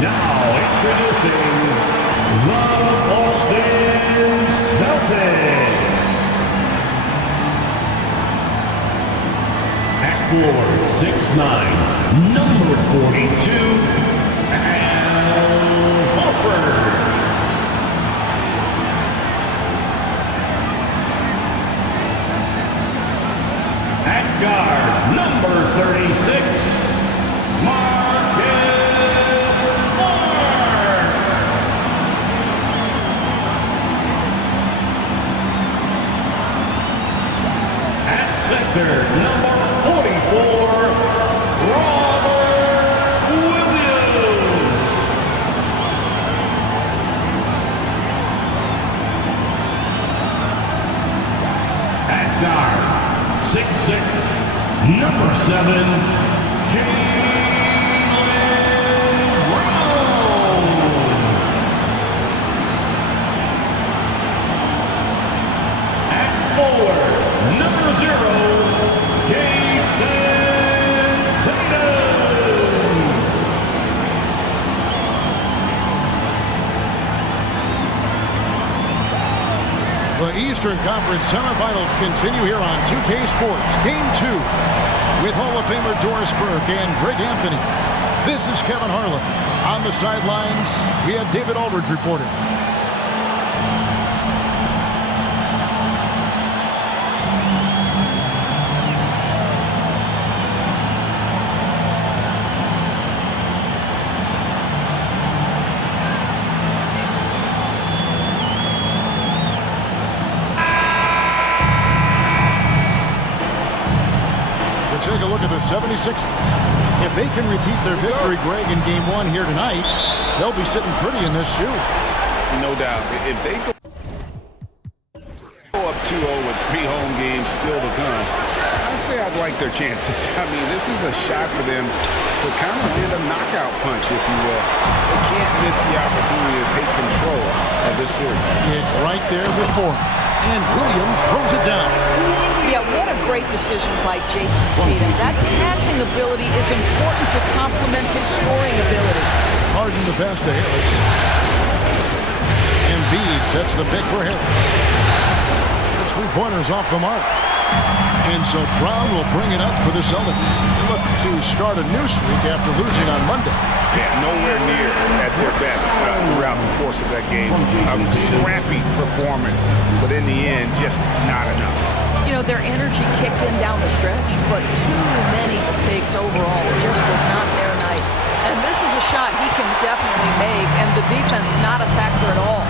Now introducing the Boston Celtics. At floor 6'9", number 42, Al Horford. At guard, number 36, Marcus Smart. At center, number 44, Robert Williams. At guard, 6'6", number 7, Jaylen Brown. At 4, number 0, Jason Tatum. The Eastern Conference semifinals continue here on 2K Sports. Game 2 with Hall of Famer Doris Burke and Greg Anthony. This is Kevin Harlan. On the sidelines, we have David Aldridge reporting. Take a look at the 76ers. If they can repeat their victory, Greg, in Game 1 here tonight, they'll be sitting pretty in this series. No doubt. If they go up 2-0 with 3 home games still to come, I'd say I'd like their chances. I mean, this is a shot for them to kind of get a knockout punch, if you will. They can't miss the opportunity to take control of this series. It's right there before them. And Williams throws it down. Yeah, what a great decision by Jason Tatum. That passing ability is important to complement his scoring ability. Harden the pass to Harris. Embiid sets the pick for Harris. His three-pointers off the mark. And so Brown will bring it up for the Celtics. Look to start a new streak after losing on Monday. Yeah, nowhere near at their best throughout the course of that game. A scrappy performance, but in the end, just not enough. You know, their energy kicked in down the stretch, but too many mistakes overall. It just was not their night. And this is a shot he can definitely make, and the defense not a factor at all.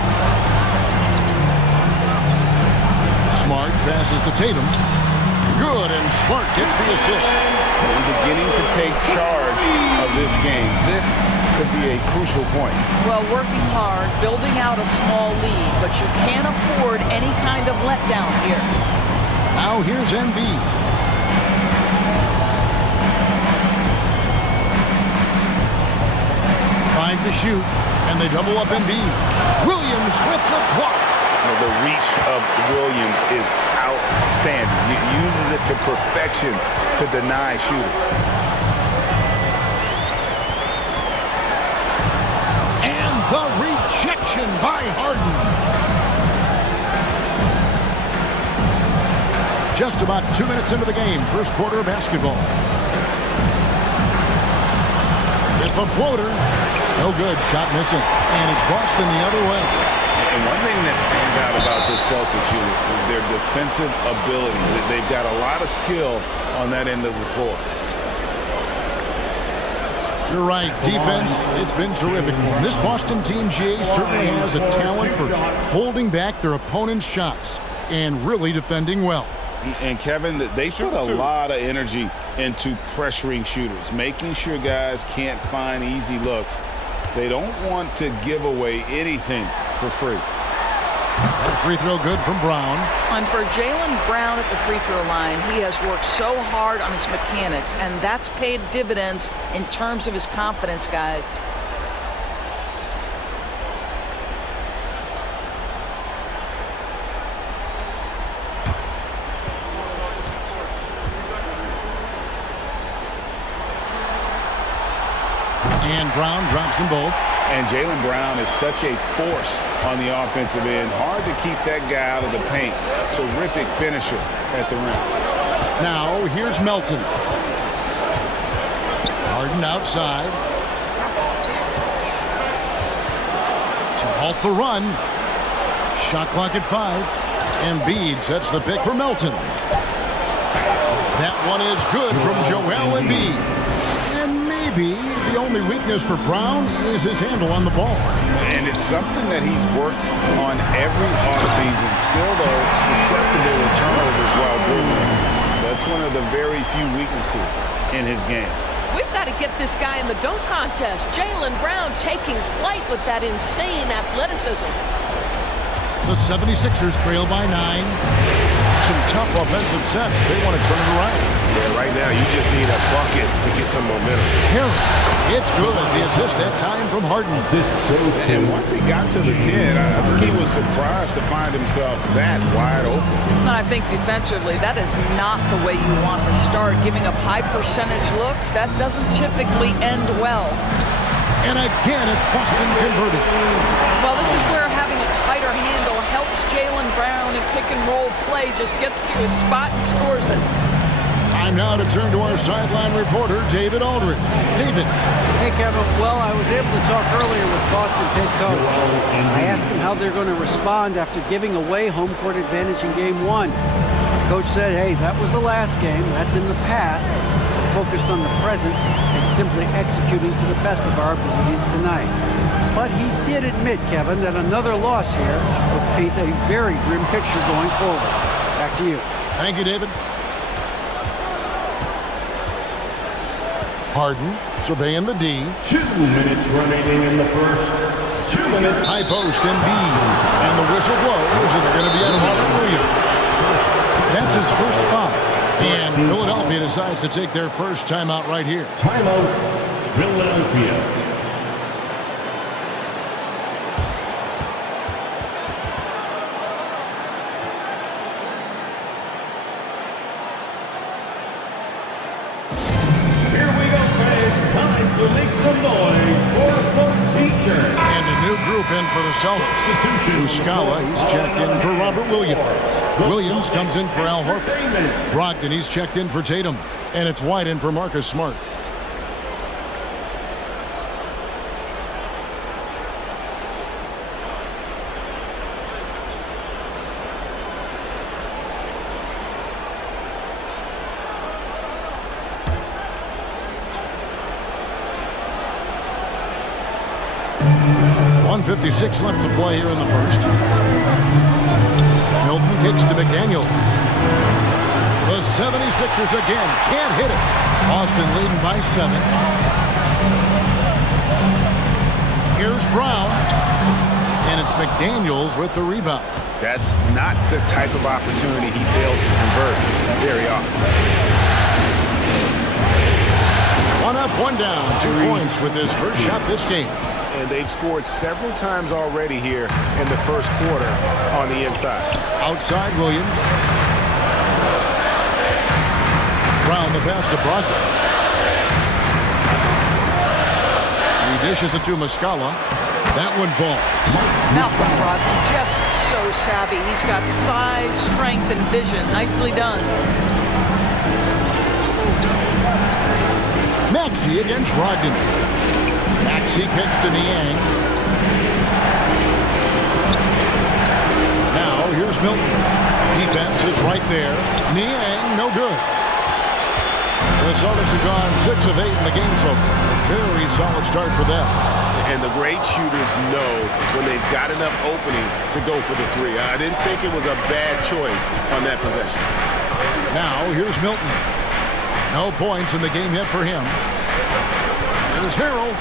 Smart passes to Tatum. Good, and Smart gets the assist. And beginning to take charge of this game. This could be a crucial point. Well, working hard, building out a small lead, but you can't afford any kind of letdown here. Now here's Embiid. Five to shoot, and they double up Embiid. Williams with the block. The reach of Williams is outstanding. He uses it to perfection to deny shooters. And the rejection by Harden. Just about 2 minutes into the game, first quarter of basketball. With the floater. No good, shot missing. And it's Boston the other way. And one thing that stands out about this Celtics unit is their defensive ability. They've got a lot of skill on that end of the floor. You're right. Defense, it's been terrific for them. This Boston team, GA, certainly has a talent for holding back their opponent's shots and really defending well. And Kevin, they put a lot of energy into pressuring shooters, making sure guys can't find easy looks. They don't want to give away anything for free. That free throw good from Brown. And for Jaylen Brown at the free throw line, he has worked so hard on his mechanics, and that's paid dividends in terms of his confidence, guys. And Brown drops them both. And Jaylen Brown is such a force on the offensive end. Hard to keep that guy out of the paint. Terrific finisher at the rim. Now, here's Melton. Harden outside. To halt the run. Shot clock at 5. Embiid sets the pick for Melton. That one is good from Joel Embiid. And maybe the only weakness for Brown is his handle on the ball. And it's something that he's worked on every offseason. Still, though, susceptible to turnovers while dribbling. That's one of the very few weaknesses in his game. We've got to get this guy in the dunk contest. Jaylen Brown taking flight with that insane athleticism. The 76ers trail by 9. Some tough offensive sets. They want to turn it around. Yeah, right now you just need a bucket to get some momentum. Harris, it's good. The assist that time from Harden. And once he got to the 10, I think he was surprised to find himself that wide open. I think defensively, that is not the way you want to start. Giving up high percentage looks, that doesn't typically end well. And again, it's Boston converted. Well, this is where having a tighter handle helps Jaylen Brown in pick-and-roll play. Just gets to his spot and scores it. Time now to turn to our sideline reporter, David Aldridge. David. Hey, Kevin. Well, I was able to talk earlier with Boston's head coach. I asked him how they're going to respond after giving away home court advantage in Game 1. The coach said, hey, that was the last game. That's in the past. We're focused on the present and simply executing to the best of our abilities tonight. But he did admit, Kevin, that another loss here would paint a very grim picture going forward. Back to you. Thank you, David. Harden surveying the D. 2 minutes remaining in the first. 2 minutes. High post and B. And the whistle blows. It's going to be on Robert Williams. That's his first foul. And Philadelphia decides to take their first timeout right here. Timeout, Philadelphia. To make some noise for some teacher. And a new group in for the Celtics. Muscala, he's checked in for Robert Williams. Williams comes in for Al Horford. Brogdon, he's checked in for Tatum. And it's White in for Marcus Smart. .156 left to play here in the first. Milton kicks to McDaniels. The 76ers again can't hit it. Boston leading by 7. Here's Brown. And it's McDaniels with the rebound. That's not the type of opportunity he fails to convert very often. 1 up, 1 down. 2 points with his first shot this game. And they've scored several times already here in the first quarter on the inside. Outside Williams. Brown the pass to Brogdon. He dishes it to Muscala. That one falls. Malcolm Brogdon, just so savvy. He's got size, strength, and vision. Nicely done. Maxey against Brogdon. Maxey kicks to Niang. Now here's Milton. Defense is right there. Niang, no good. The Celtics have gone 6 of 8 in the game so far. Very solid start for them. And the great shooters know when they've got enough opening to go for the 3. I didn't think it was a bad choice on that possession. Now here's Milton. No points in the game yet for him. Here's Harrell.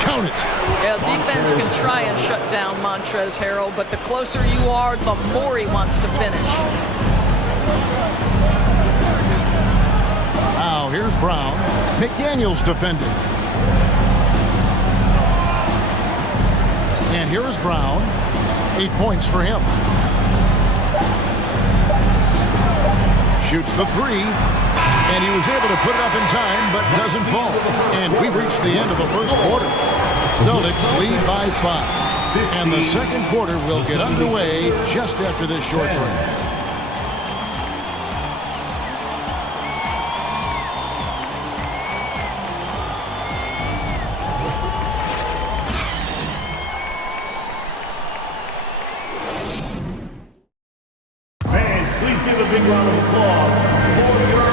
Count it. Yeah, defense can try and shut down Montrezl Harrell, but the closer you are, the more he wants to finish. Now here's Brown. McDaniels defending. And here is Brown. 8 points for him. Shoots the three. And he was able to put it up in time, but doesn't fall. And we reached the end of the first quarter. Celtics lead by 5. And the second quarter will get underway just after this short break.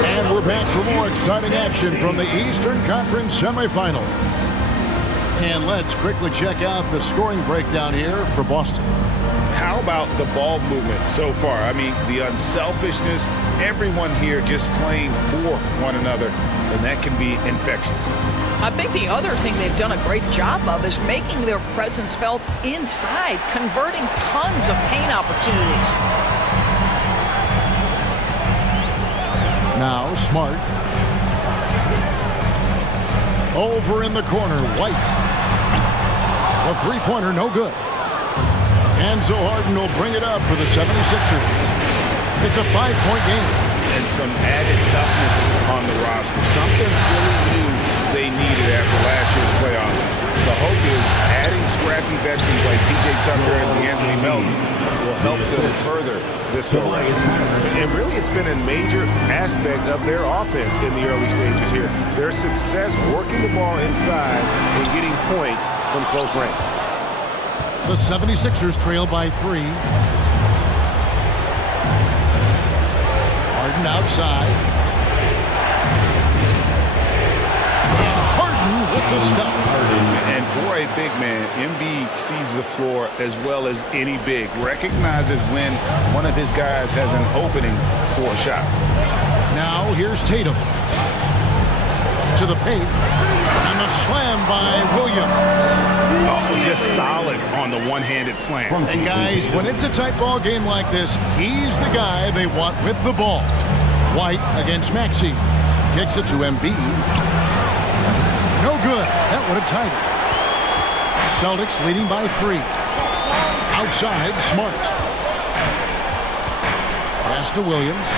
And we're back for more exciting action from the Eastern Conference semifinal. And let's quickly check out the scoring breakdown here for Boston. How about the ball movement so far? I mean, the unselfishness, everyone here just playing for one another, and that can be infectious. I think the other thing they've done a great job of is making their presence felt inside, converting tons of paint opportunities. Now Smart. Over in the corner, White. The three-pointer, no good. Enzo Harden will bring it up for the 76ers. It's a 5-point game. And some added toughness on the roster. Something Philly knew they needed after last year's playoffs. The hope is adding scrappy veterans like P.J. Tucker and Anthony Melton will help them further this go-round. And really, it's been a major aspect of their offense in the early stages here. Their success working the ball inside and getting points from close range. The 76ers trail by 3. Harden outside. And Harden with the stuff. And for a big man, Embiid sees the floor as well as any big. Recognizes when one of his guys has an opening for a shot. Now here's Tatum. To the paint. And the slam by Williams. Oh, just solid on the one-handed slam. And guys, when it's a tight ball game like this, he's the guy they want with the ball. White against Maxey. Kicks it to Embiid. No good. That would have tied it. Celtics leading by 3. Outside, Smart. Pass to Williams.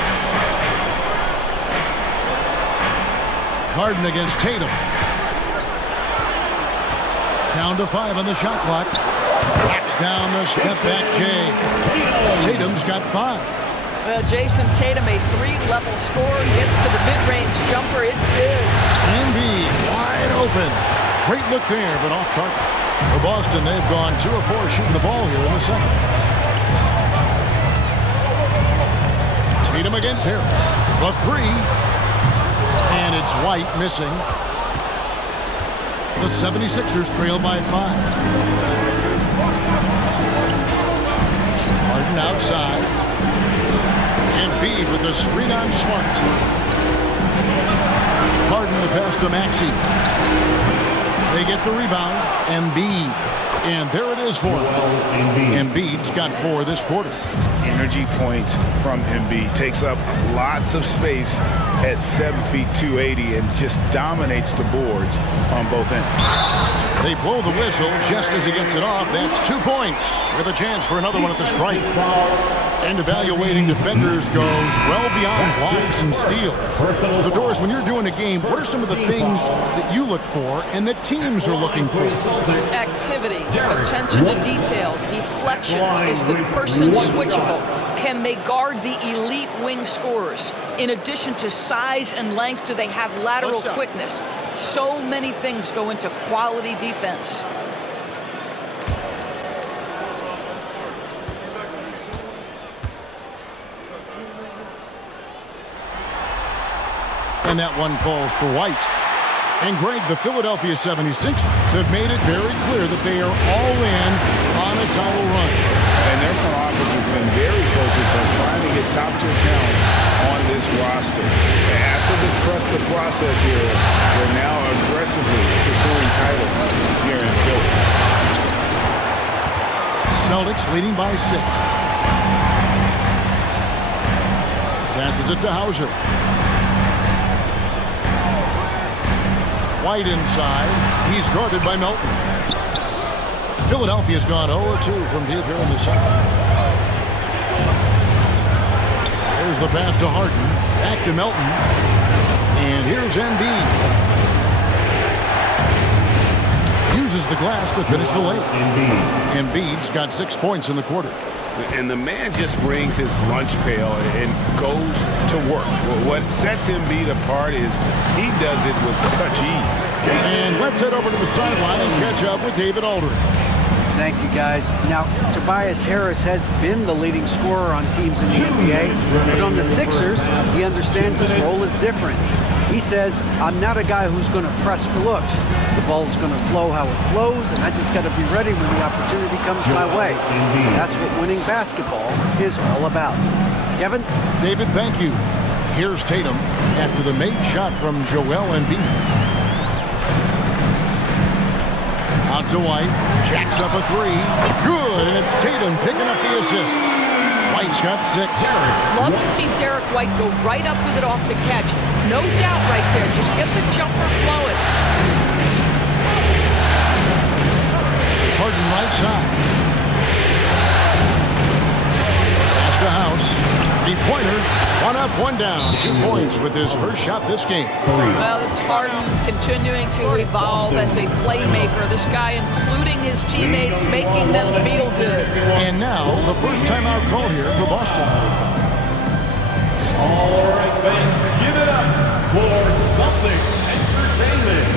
Harden against Tatum. Down to 5 on the shot clock. Backs down the step-back Jay. Tatum's got 5. Well, Jason Tatum, a 3-level scorer, gets to the mid-range jumper. It's good. Embiid wide open. Great look there, but off target. For Boston, they've gone 2 of 4 shooting the ball here in the second. Tatum against Harris. The 3. And it's White missing. The 76ers trail by 5. Harden outside. Embiid with the screen on Smart. Harden the pass to Maxey. They get the rebound. Embiid. And there it is for him. Embiid's got 4 this quarter. Energy points from Embiid. Takes up lots of space at 7 feet 280 and just dominates the boards on both ends. They blow the whistle just as he gets it off. That's 2 points with a chance for another one at the stripe. And evaluating defenders goes well beyond blocks and steals. So, Doris, when you're doing a game, what are some of the things that you look for and that teams are looking for? Activity, attention to detail, deflections. Is the person switchable? Can they guard the elite wing scorers? In addition to size and length, do they have lateral quickness? So many things go into quality defense. And that one falls for White. And Greg, the Philadelphia 76ers have made it very clear that they are all in on a title run. And their front office has been very focused on trying to get top-tier talent on this roster. After the trust the process here, they're now aggressively pursuing titles here in Philly. Celtics leading by 6. Passes it to Hauser. White inside. He's guarded by Melton. Philadelphia's gone 0-2 from deep here in the second. There's the pass to Harden. Back to Melton. And here's Embiid. Uses the glass to finish the layup. Embiid's got 6 points in the quarter. And the man just brings his lunch pail and goes to work. What sets Embiid apart is he does it with such ease. And let's head over to the sideline and catch up with David Aldridge. Thank you, guys. Now, Tobias Harris has been the leading scorer on teams in the NBA, but on the Sixers, he understands his role is different. He says, I'm not a guy who's going to press for looks. The ball's going to flow how it flows, and I just got to be ready when the opportunity comes my way. That's what winning basketball is all about. Kevin? David, thank you. Here's Tatum after the made shot from Joel Embiid. Out to White, jacks up a three. Good, and it's Tatum picking up the assist. White's got 6. Love to see Derek White go right up with it off the catch. No doubt right there. Just get the jumper flowing. Harden right side. Pass to House. Three-pointer. 1 up, 1 down. 2 points with his first shot this game. Well, it's Harden continuing to evolve as a playmaker. This guy, including his teammates, making them feel good. And now, the first timeout called here for Boston. All right, fans, give it up for Celtics Entertainment.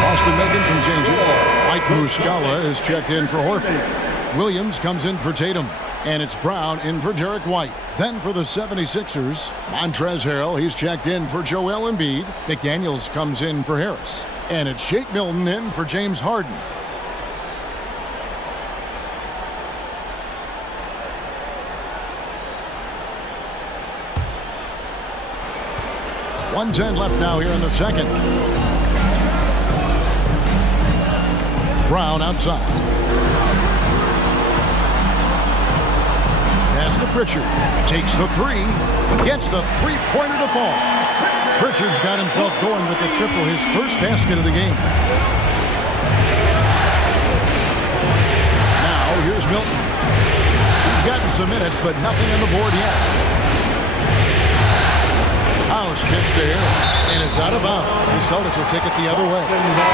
Boston making some changes. Mike Muscala is checked in for Horford. Williams comes in for Tatum. And it's Brown in for Derek White. Then for the 76ers, Montrezl Harrell, he's checked in for Joel Embiid. McDaniels comes in for Harris. And it's Shake Milton in for James Harden. .110 left now here in the second. Brown outside. Pass to Pritchard. Takes the three. Gets the three-pointer to fall. Pritchard's got himself going with the triple, his first basket of the game. Now here's Milton. He's gotten some minutes, but nothing on the board yet. House gets there, and it's out of bounds. The Celtics will take it the other way.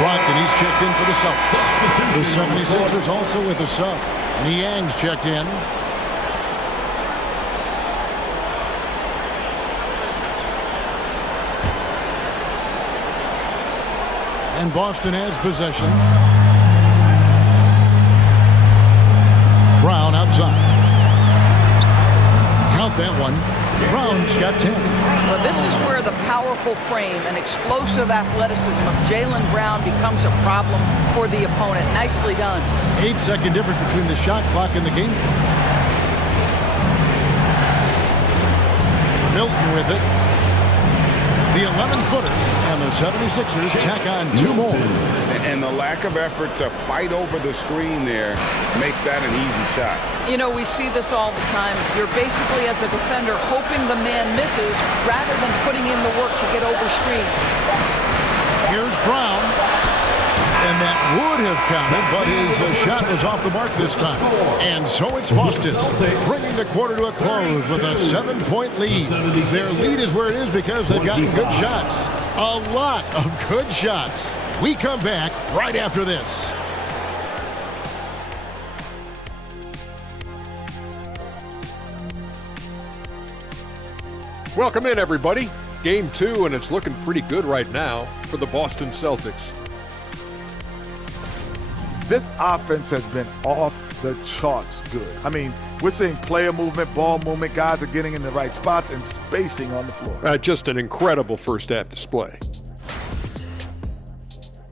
Brogdon, he's checked in for the Celtics. The 76ers also with a sub. Niang's checked in. And Boston has possession. Brown outside. Count that one. Brown's got 10. Well, this is where the powerful frame and explosive athleticism of Jaylen Brown becomes a problem for the opponent. Nicely done. 8-second difference between the shot clock and the game clock. Milton with it. The 11-footer, and the 76ers tack on 2 more. And the lack of effort to fight over the screen there makes that an easy shot. You know, we see this all the time. You're basically, as a defender, hoping the man misses rather than putting in the work to get over screens. Here's Brown. And that would have counted, but his shot was off the mark this time. And so it's Boston, bringing the quarter to a close with a 7-point lead. Their lead is where it is because they've gotten good shots. A lot of good shots. We come back right after this. Welcome in, everybody. Game 2, and it's looking pretty good right now for the Boston Celtics. This offense has been off the charts good. I mean, we're seeing player movement, ball movement, guys are getting in the right spots and spacing on the floor. Just an incredible first half display.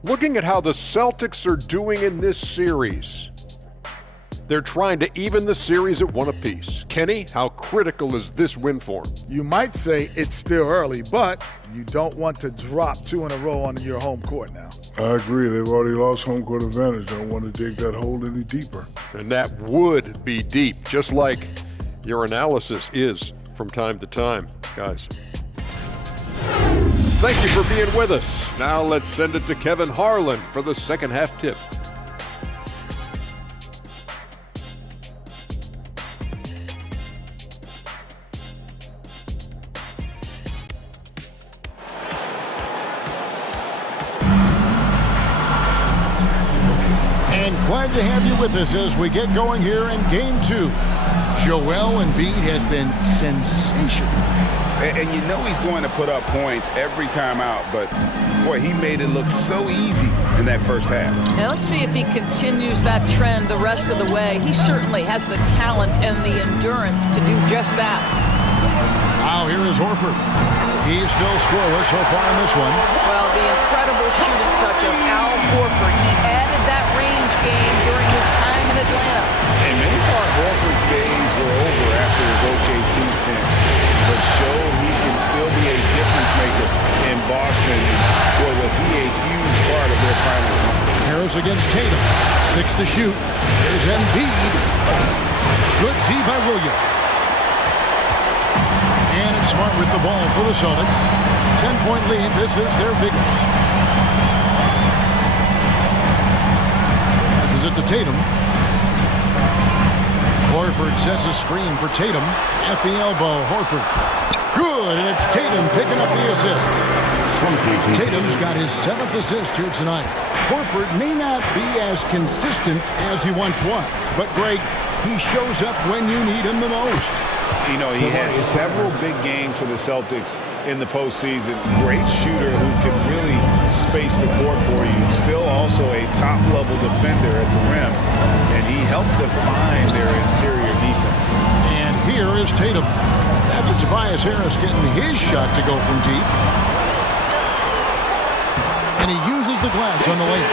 Looking at how the Celtics are doing in this series, they're trying to even the series at 1 apiece. Kenny, how critical is this win for them? You might say it's still early, but you don't want to drop 2 in a row on your home court now. I agree. They've already lost home court advantage. Don't want to dig that hole any deeper. And that would be deep, just like your analysis is from time to time, guys. Thank you for being with us. Now let's send it to Kevin Harlan for the second half tip. Glad to have you with us as we get going here in Game 2. Joel Embiid has been sensational. And you know he's going to put up points every time out, but boy, he made it look so easy in that first half. Now let's see if he continues that trend the rest of the way. He certainly has the talent and the endurance to do just that. Now here is Horford. He's still scoreless so far in this one. Well, the incredible shooting touch of Al Horford. He added that range game during his time in Atlanta. And many thought Horford's days were over after his OKC stint, but showed he can still be a difference maker in Boston. Boy, was he a huge part of their final run. Harris against Tatum. 6 to shoot. Here's Embiid. Good D by Williams. And it's Smart with the ball for the Celtics. 10-point lead. This is their biggest. Passes it to Tatum. Horford sets a screen for Tatum. At the elbow, Horford. Good, and it's Tatum picking up the assist. Tatum's got his 7th assist here tonight. Horford may not be as consistent as he once was, but Greg, he shows up when you need him the most. You know, he had several big games for the Celtics in the postseason. Great shooter who can really space the court for you. Still also a top-level defender at the rim. And he helped define their interior defense. And here is Tatum. After Tobias Harris getting his shot to go from deep. And he uses the glass on the layup.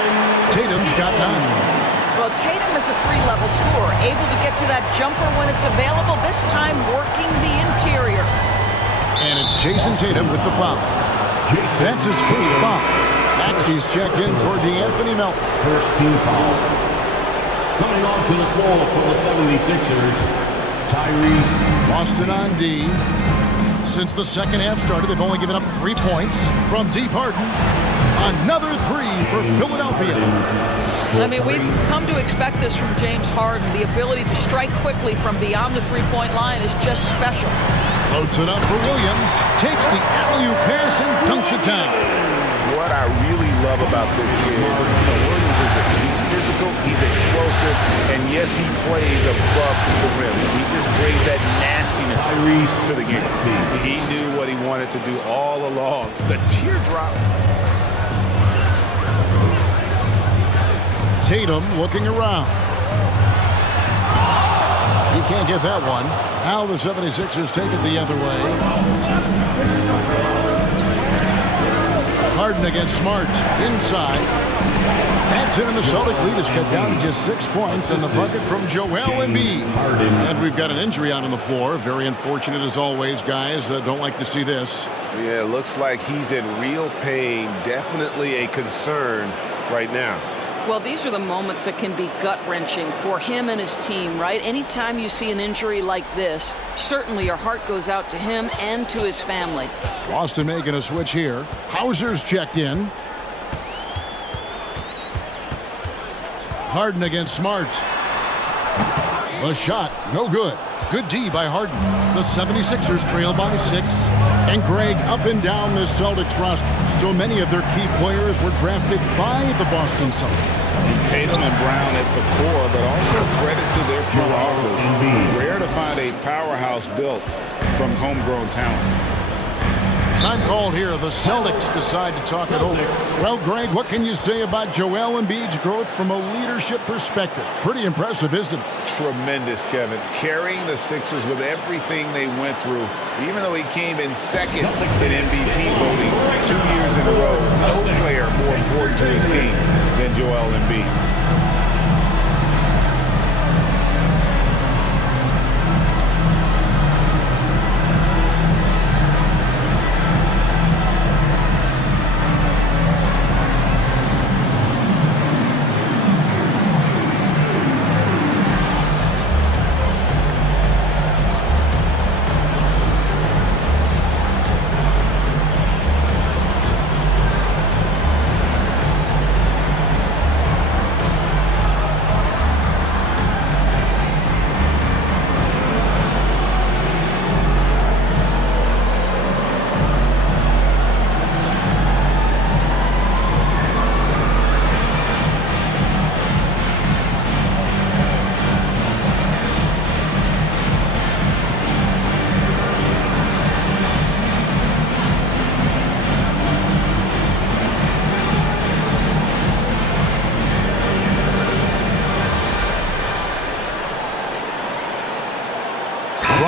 Tatum's got 9. Well, Tatum is a 3-level scorer, able to get to that jumper when it's available, this time working the interior. And it's Jason Tatum with the foul. That's his first foul. Next, he's checked in for DeAnthony Melton. First team foul. Coming onto the floor for the 76ers, Tyrese. Boston on D. Since the second half started, they've only given up 3 points from Deep Harden. Another 3 for Philadelphia. I mean, we've come to expect this from James Harden. The ability to strike quickly from beyond the three-point line is just special. Floats it up for Williams. Takes the alley-oop pass and dunks it down. What I really love about this kid, Williams, is that he's physical, he's explosive, and yes, he plays above the rim. He just brings that nastiness to the game. He knew what he wanted to do all along. The teardrop. Tatum looking around. He can't get that one. Now the 76ers take it the other way. Harden against Smart. Inside. That's it, and the Celtic lead is cut down to just 6 points and the bucket from Joel Embiid. And we've got an injury out on the floor. Very unfortunate as always, guys. Don't like to see this. Yeah, it looks like he's in real pain. Definitely a concern right now. Well, these are the moments that can be gut-wrenching for him and his team, right? Anytime you see an injury like this, certainly your heart goes out to him and to his family. Boston making a switch here. Hauser's checked in. Harden against Smart. The shot, no good. Good D by Harden. The 76ers trail by 6. And Greg, up and down the Celtics roster, so many of their key players were drafted by the Boston Celtics. And Tatum and Brown at the core, but also credit to their front office. Rare to find a powerhouse built from homegrown talent. Time called here. The Celtics decide to talk it over. Well, Greg, what can you say about Joel Embiid's growth from a leadership perspective? Pretty impressive, isn't it? Tremendous, Kevin. Carrying the Sixers with everything they went through, even though he came in second in MVP voting 2 years in a row. No player more important to his team than Joel Embiid.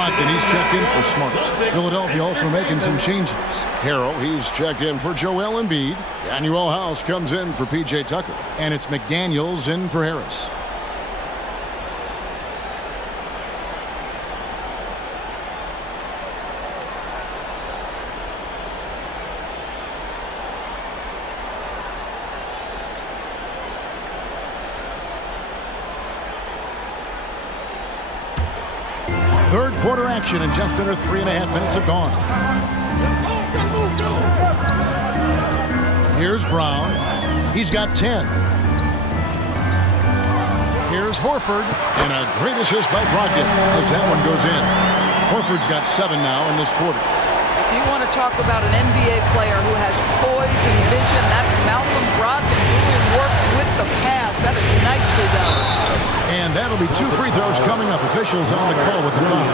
Brogdon, he's checked in for Smart. Philadelphia also making some changes. Harrell, he's checked in for Joel Embiid. Daniel House comes in for P.J. Tucker. And it's McDaniels in for Harris. Third quarter action, and just under 3.5 minutes have gone. Here's Brown. He's got 10. Here's Horford, and a great assist by Brogdon as that one goes in. Horford's got 7 now in this quarter. If you want to talk about an NBA player who has poise and vision, that's Malcolm Brogdon doing work with the pass. That is nicely done. And that'll be 2 free throws coming up. Officials on the call with the foul.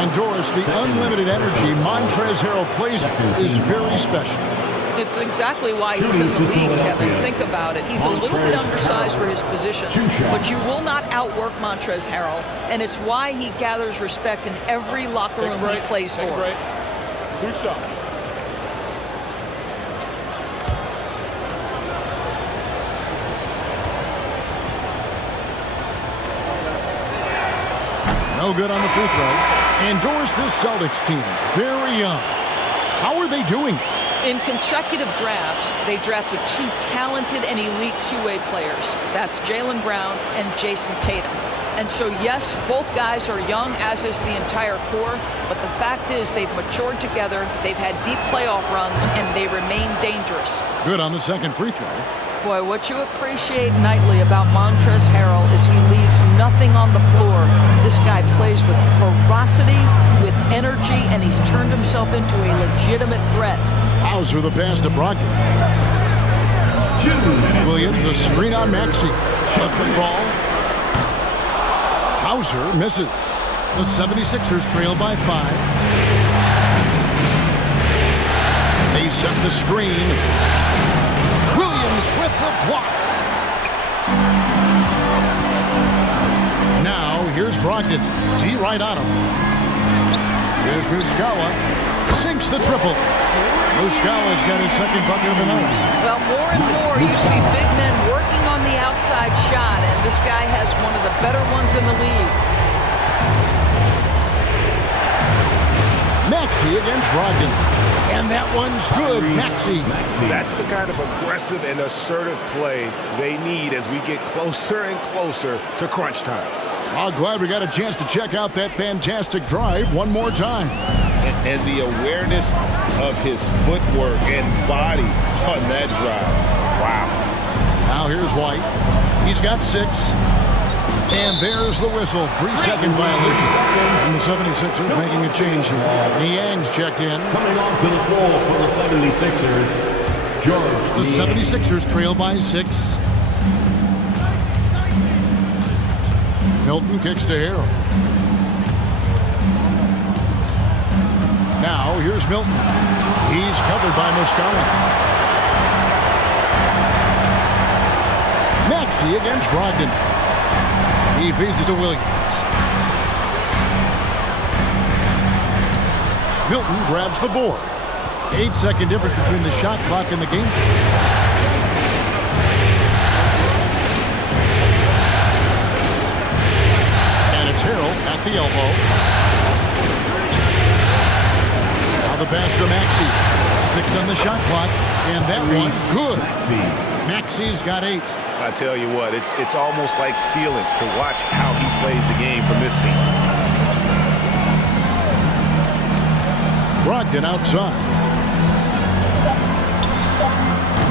And Doris, the unlimited energy Montrezl Harrell plays is very special. It's exactly why he's in the league, Kevin. Think about it. He's a little bit undersized for his position, but you will not outwork Montrezl Harrell, and it's why he gathers respect in every locker room he plays for. 2 shots. No good on the free throw. And Doris, this Celtics team, very young. How are they doing? In consecutive drafts, they drafted 2 talented and elite two-way players. That's Jaylen Brown and Jason Tatum. And so, yes, both guys are young, as is the entire core, but the fact is they've matured together, they've had deep playoff runs, and they remain dangerous. Good on the second free throw. Boy, what you appreciate nightly about Montrezl Harrell is he leaves nothing on the floor. This guy plays with ferocity, with energy, and he's turned himself into a legitimate threat. Hauser the pass to Brogdon. Williams, a screen on Maxey. A free ball. Hauser misses. The 76ers trail by 5. They set the screen. Williams with the block. Now, here's Brogdon. D right on him. Here's Muscala. Sinks the triple. Muscala's got his second bucket of the night. Well, more and more you see big men working on the outside shot, and this guy has one of the better ones in the league. Maxey against Brogdon. And that one's good. Maxey. That's the kind of aggressive and assertive play they need as we get closer and closer to crunch time. I'm glad we got a chance to check out that fantastic drive one more time. And the awareness of his footwork and body on that drive. Wow. Now here's White. He's got 6. And there's the whistle. 3-second violation. And the 76ers making a change here. Niang's checked in. Coming onto the floor for the 76ers, George. The 76ers trail by 6. Milton kicks to Harrell. Now here's Milton. He's covered by Muscala. Maxey against Brogdon. He feeds it to Williams. Milton grabs the board. 8-second difference between the shot clock and the game. And it's Harrell at the elbow. Now the pass to Maxey. 6 on the shot clock. And that one, good. Maxey's got 8. I tell you what, it's almost like stealing to watch how he plays the game from this scene. Brogdon outside.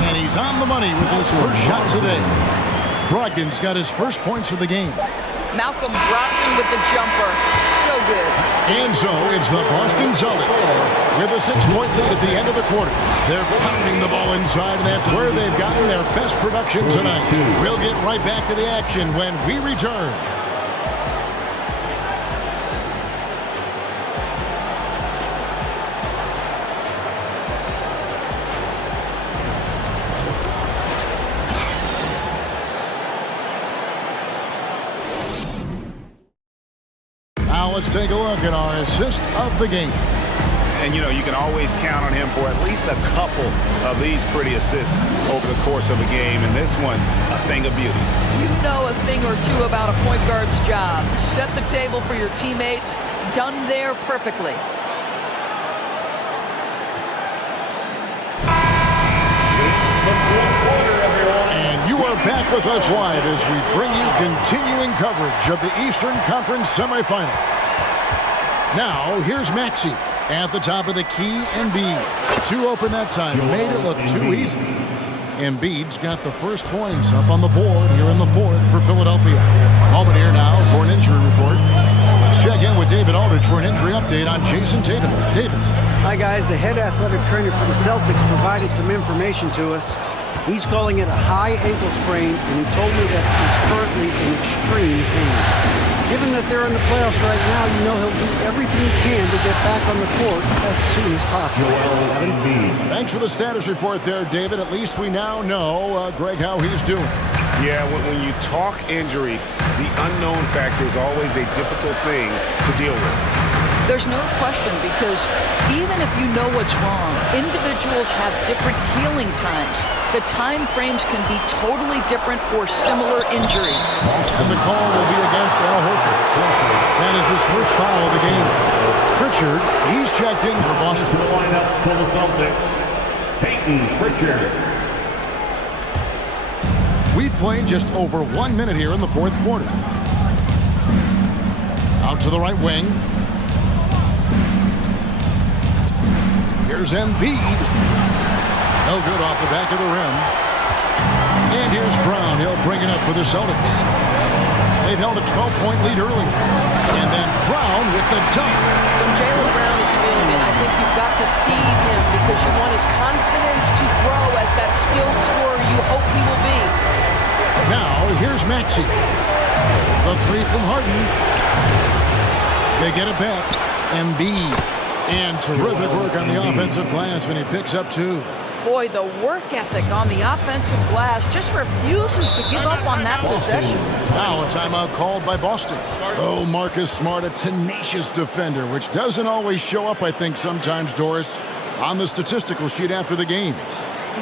And he's on the money with his first shot today. Brogdon's got his first points of the game. Malcolm Brogdon with the jumper. So good. And so it's the Boston Celtics with a 6-point lead at the end of the quarter. They're pounding the ball inside, and that's where they've gotten their best production tonight. We'll get right back to the action when we return. Now let's take a look at our assist of the game. And, you know, you can always count on him for at least a couple of these pretty assists over the course of a game. And this one, a thing of beauty. You know a thing or two about a point guard's job. Set the table for your teammates. Done there perfectly. And you are back with us live as we bring you continuing coverage of the Eastern Conference semifinals. Now, here's Maxey at the top of the key. Embiid. 2 open that time. Made it look too easy. Embiid's got the first points up on the board here in the 4th for Philadelphia. Moment here now for an injury report. Let's check in with David Aldridge for an injury update on Jason Tatum. David. Hi, guys. The head athletic trainer for the Celtics provided some information to us. He's calling it a high ankle sprain, and he told me that he's currently in extreme pain. Given that they're in the playoffs right now, you know he'll do everything he can to get back on the court as soon as possible. Kevin? Thanks for the status report there, David. At least we now know, Greg, how he's doing. Yeah, when you talk injury, the unknown factor is always a difficult thing to deal with. There's no question, because even if you know what's wrong, individuals have different healing times. The time frames can be totally different for similar injuries. And the call will be against Al Horford. That is his first foul of the game. Pritchard, he's checked in for Boston. To the lineup for the Celtics, Peyton Pritchard. We've played just over 1 minute here in the 4th quarter. Out to the right wing. Here's Embiid. No good off the back of the rim. And here's Brown. He'll bring it up for the Celtics. They've held a 12-point lead early. And then Brown with the dunk. When Jaylen Brown is feeling it, I think you've got to feed him, because you want his confidence to grow as that skilled scorer you hope he will be. Now, here's Maxey. The 3 from Harden. They get it back. Embiid. And terrific work on the offensive glass, and he picks up 2. Boy, the work ethic on the offensive glass just refuses to give up on that possession. Now a timeout called by Boston. Oh, Marcus Smart, a tenacious defender, which doesn't always show up, I think, sometimes, Doris, on the statistical sheet after the games.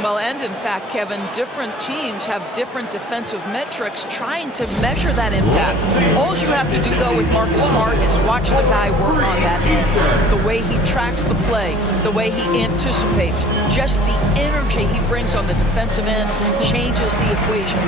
Well, and in fact, Kevin, different teams have different defensive metrics trying to measure that impact. All you have to do, though, with Marcus Smart is watch the guy work on that end. The way he tracks the play, the way he anticipates, just the energy he brings on the defensive end changes the equation.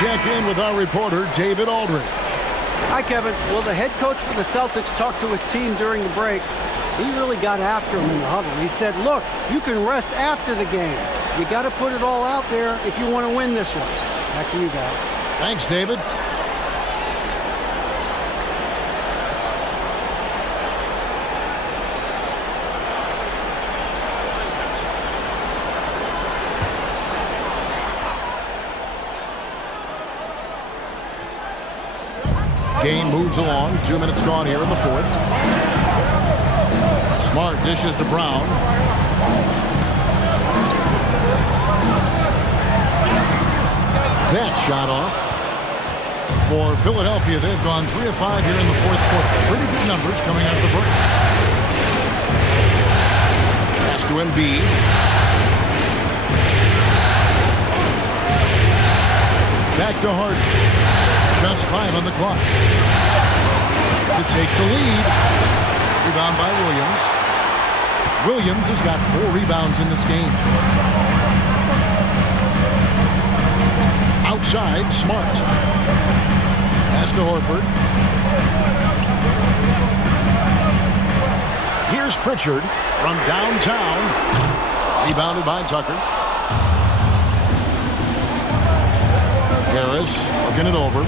Check in with our reporter, David Aldridge. Hi, Kevin. Well, the head coach for the Celtics talked to his team during the break. He really got after him in the huddle. He said, look, you can rest after the game. You got to put it all out there if you want to win this one. Back to you guys. Thanks, David. Game moves along. 2 minutes gone here in the 4th. Smart dishes to Brown. That shot off. For Philadelphia, they've gone 3 of 5 here in the 4th quarter. Pretty good numbers coming out of the break. Pass to Embiid. Back to Harden. Just 5 on the clock. To take the lead. Rebound by Williams. Williams has got 4 rebounds in this game. Outside, Smart. Pass to Horford. Here's Pritchard from downtown. Rebounded by Tucker. Harris looking it over.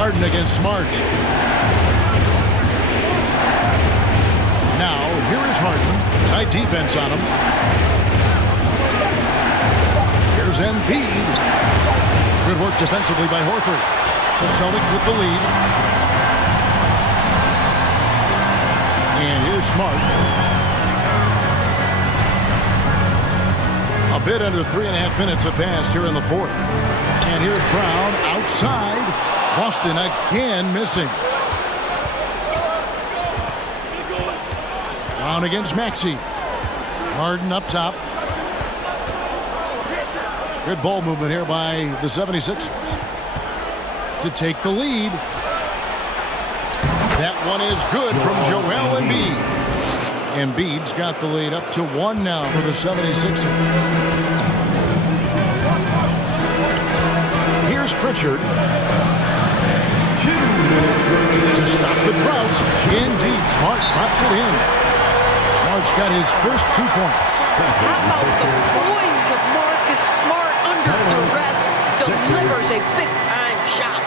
Harden against Smart. Now, here is Harden. Tight defense on him. Here's Embiid. Good work defensively by Horford. The Celtics with the lead. And here's Smart. A bit under 3.5 minutes have passed here in the fourth. And here's Brown outside. Boston again missing. Brown against Maxey. Harden up top. Good ball movement here by the 76ers to take the lead. That one is good from Joel Embiid. Embiid's got the lead up to 1 now for the 76ers. Here's Pritchard. To stop the drought. Indeed, Smart drops it in. Smart's got his first 2 points. How about the poise of Marcus Smart under duress? Delivers a big-time shot.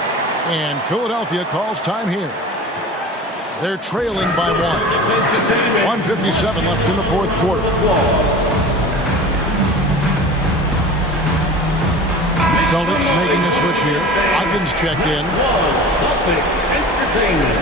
And Philadelphia calls time here. They're trailing by 1. 1:57 left in the fourth quarter. Celtics making a switch here. Ogden's checked in. Celtics Entertainment.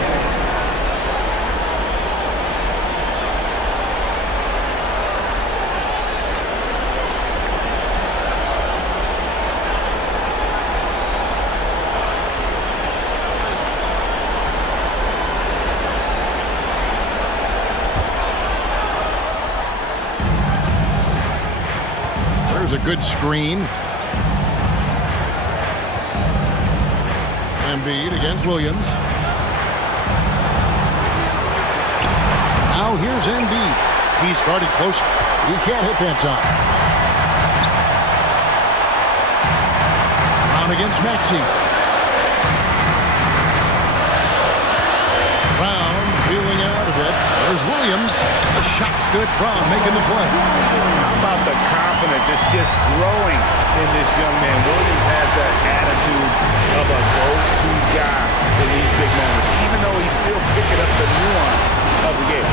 There's a good screen. Embiid against Williams. Now here's Embiid. He's guarded close. He can't hit that time. Brown against Maxey. Brown feeling out of it. There's Williams. The shot's good. Brown making the play. How about the confidence? It's just growing in this young man. Williams has that attitude of a go-to guy in these big moments, even though he's still picking up the nuance of the game.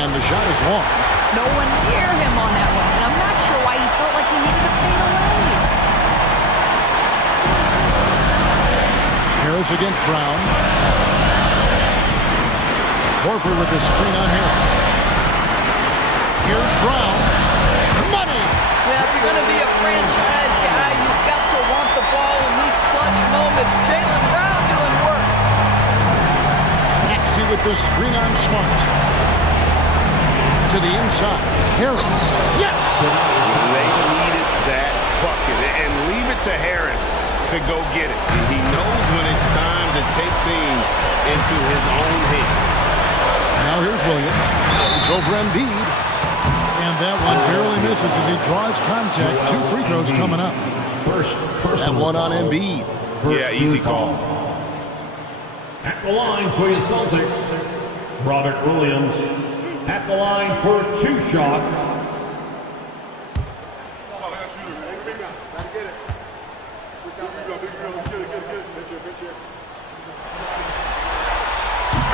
And the shot is long. No one near him on that one, and I'm not sure why he felt like he needed to fade away. Harris against Brown. Horford with the screen on Harris. Here's Brown. Money! Well, if you're going to be a franchise guy, you've got to want the ball in these clutch moments. Jaylen Brown doing work. Maxey with the screen on Smart. To the inside. Harris. Yes! They needed that bucket. And leave it to Harris to go get it. He knows when it's time to take things into his own hands. Now here's Williams. It's over Embiid. And that one barely misses as he draws contact. 2 free throws coming up. That one on Embiid. Yeah, easy call. At the line for your Celtics, Robert Williams. At the line for 2 shots.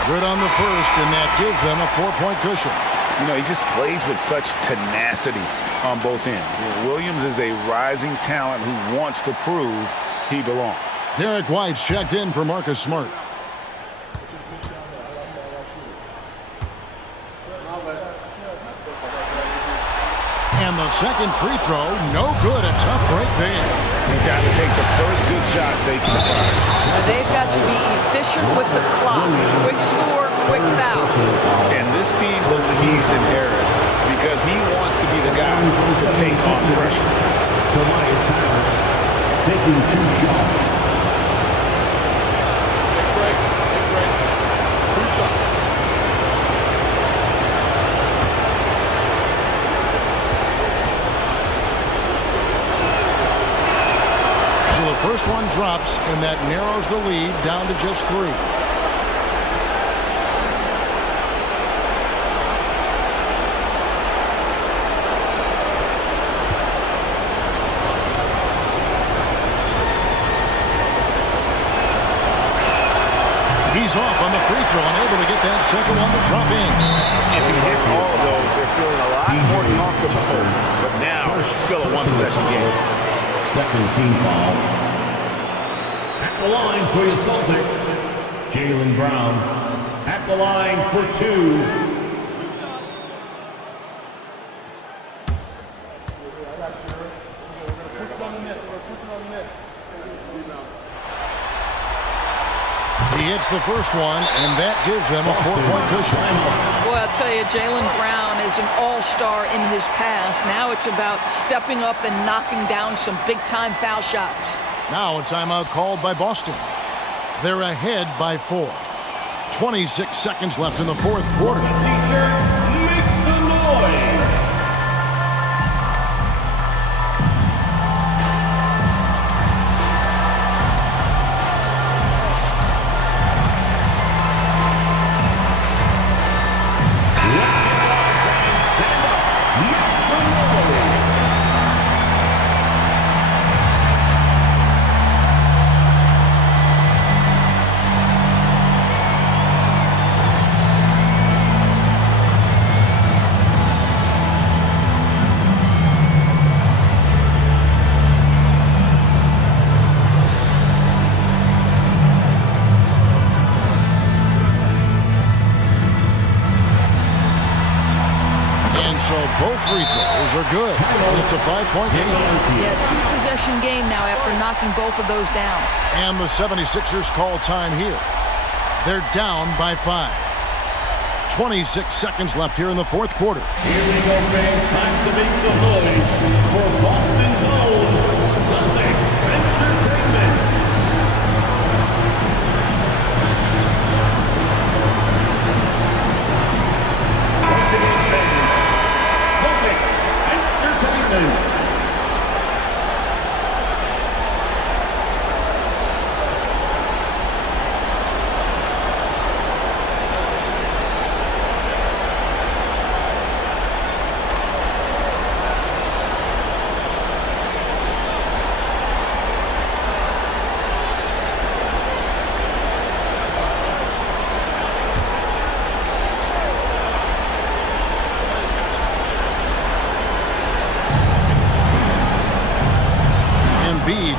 Good on the first, and that gives them a 4-point cushion. You know, he just plays with such tenacity on both ends. Williams is a rising talent who wants to prove he belongs. Derek White's checked in for Marcus Smart. And the second free throw, no good. A tough break there. They've got to take the first good shot they can find. They've got to be efficient with the clock. Quick score, quick foul. And this team believes in Harris because he wants to be the guy to take on pressure. Tobias Harris taking 2 shots. first one drops, and that narrows the lead down to just 3. He's off on the free throw, unable to get that second one to drop in. If he hits all of those, they're feeling a lot more comfortable. But now, still a one-possession game. Second team foul. At the line for your Celtics, Jaylen Brown. At the line for 2. He hits the first one, and that gives them a 4-point cushion. Boy, I'll tell you, Jaylen Brown is an all-star in his past. Now it's about stepping up and knocking down some big-time foul shots. Now a timeout called by Boston. They're ahead by 4. 26 seconds left in the fourth quarter. T-shirt, make some noise. Both free throws are good. It's a 5-point game. Yeah, 2-possession game now after knocking both of those down. And the 76ers call time here. They're down by 5. 26 seconds left here in the fourth quarter. Here we go, fans. Time to make the noise for Boston's own Celtics Entertainment. Once again, fans, Celtics Entertainment.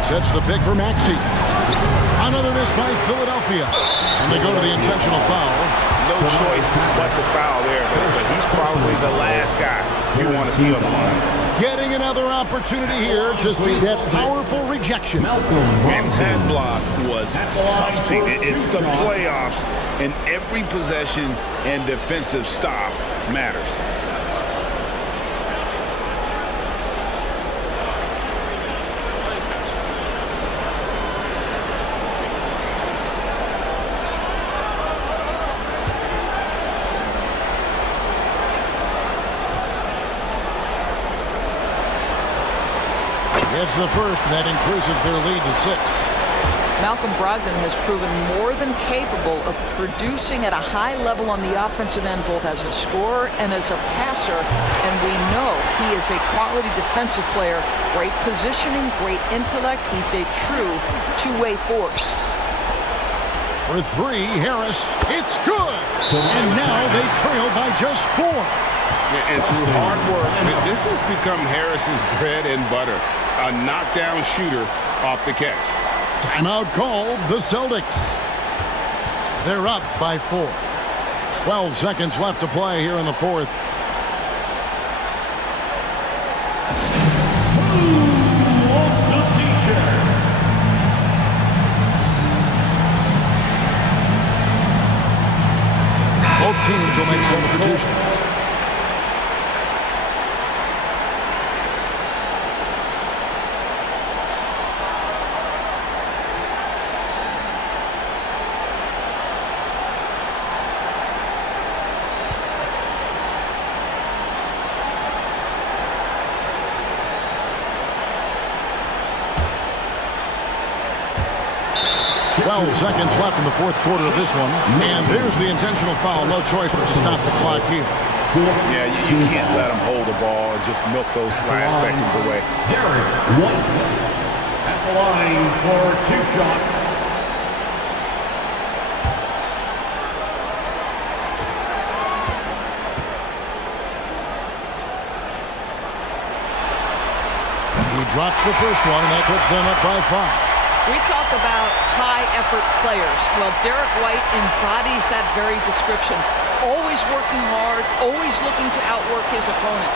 Sets the pick for Maxey. Another miss by Philadelphia. And they go to the intentional foul. No choice but to foul there, but he's probably the last guy you want to see on the line. Getting another opportunity here to see that powerful rejection. And that block was something. It's the playoffs, and every possession and defensive stop matters. It's the first, and that increases their lead to 6. Malcolm Brogdon has proven more than capable of producing at a high level on the offensive end, both as a scorer and as a passer. And we know he is a quality defensive player. Great positioning, great intellect. He's a true two-way force. For 3, Harris. It's good! And now they trail by just 4. And through hard work, this has become Harris's bread and butter. A knockdown shooter off the catch. Timeout called the Celtics. They're up by 4. 12 seconds left to play here in the fourth. Who wants a t-shirt? Both teams will make substitutions. 12 seconds left in the fourth quarter of this one. And there's the intentional foul. No choice but to stop the clock here. Yeah, you can't let them hold the ball and just milk those last seconds away. Derek White at the line for 2 shots. He drops the first one, and that puts them up by 5. We talk about high-effort players. Well, Derek White embodies that very description. Always working hard, always looking to outwork his opponent.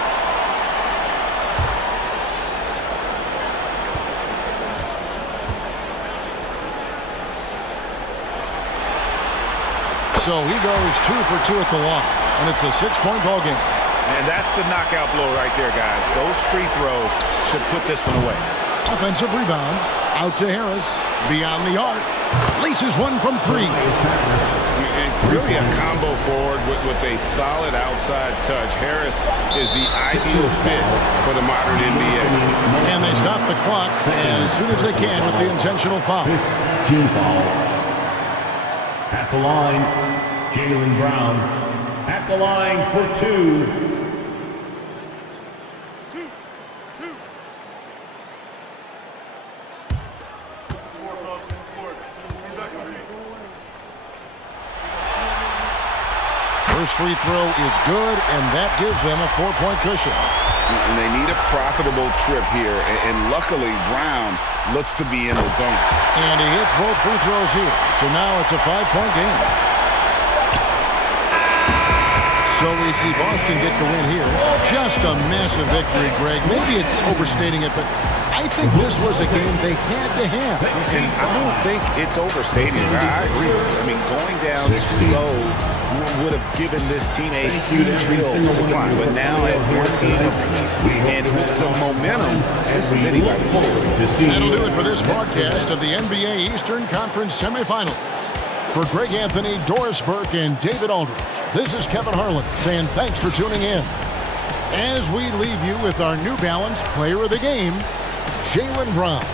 So he goes 2 for 2 at the line, and it's a 6-point ball game. And that's the knockout blow right there, guys. Those free throws should put this one away. Offensive rebound. Out to Harris. Beyond the arc. Laces one from 3. And really a combo forward with a solid outside touch. Harris is the ideal fit for the modern NBA. And they stop the clock as soon as they can with the intentional foul. Team foul. At the line, Jaylen Brown. At the line for 2. First free throw is good, and that gives them a 4-point cushion. And they need a profitable trip here, and luckily Brown looks to be in the zone. And he hits both free throws here, so now it's a 5-point game. So we see Boston get the win here. Just a massive victory, Greg. Maybe it's overstating it, but I think this was a game they had to have. And I don't think it's overstating it. I agree with you. I mean, going down too low would have given this team a huge hill to climb. But now at 1 game apiece and with some momentum, this is anybody's series. That'll do it for this broadcast of the NBA Eastern Conference semifinals. For Greg Anthony, Doris Burke, and David Aldridge, this is Kevin Harlan saying thanks for tuning in. As we leave you with our New Balance Player of the Game, Jaylen Brown.